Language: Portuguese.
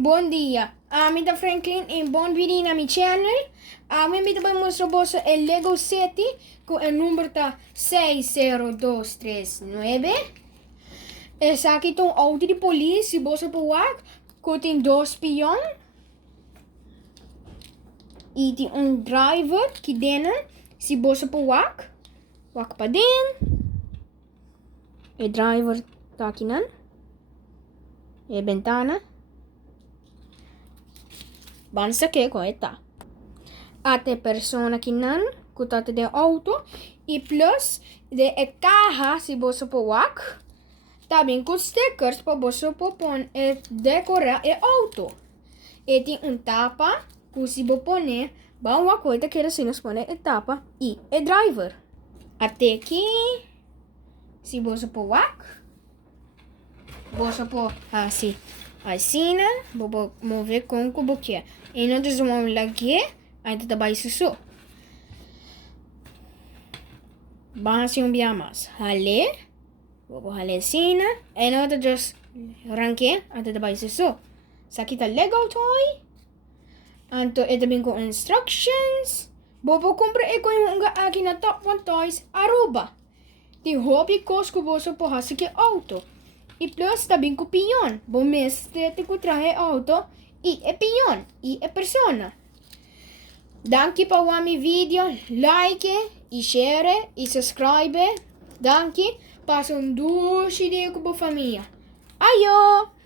Bom dia, I'm da Franklin e benvenuti na mia channel. Mi mostro vostro il Lego City con il numero 60239. E sa que tem auto de polícia, você pode ver que tem dois peões. E tem driver que dentro, se você pode ver, para dentro. O driver tá aqui não. E a ventana. Bansa que tá. Até persona que não, que tá de auto. E plus de carro, se você pode ver. Também com stickers para você pôr e decorar o auto. E tem tapa que se você põe, uma coisa que assim nos põe tapa e o driver. Até aqui, se você pôr você pôr assim, vou mover com o buquê. E não desvamos aqui, ainda trabalha isso. Vamos assim mais. Hale. Vou halesina. E não just ranke, ainda trabalha isso. Sa kita Lego toy. Anto ito bin ko instructions. Bobo compra ko yung akin na top 1 toys Aruba. Ti hobby kos ko boso po hasi ke auto. E plus tabing ko piyon. Bomeste ti ko trahe auto. E piyon. E persona. Danke pa wami video. Like. E share. E subscribe. Danke. Passo um duche de com a família. Aio!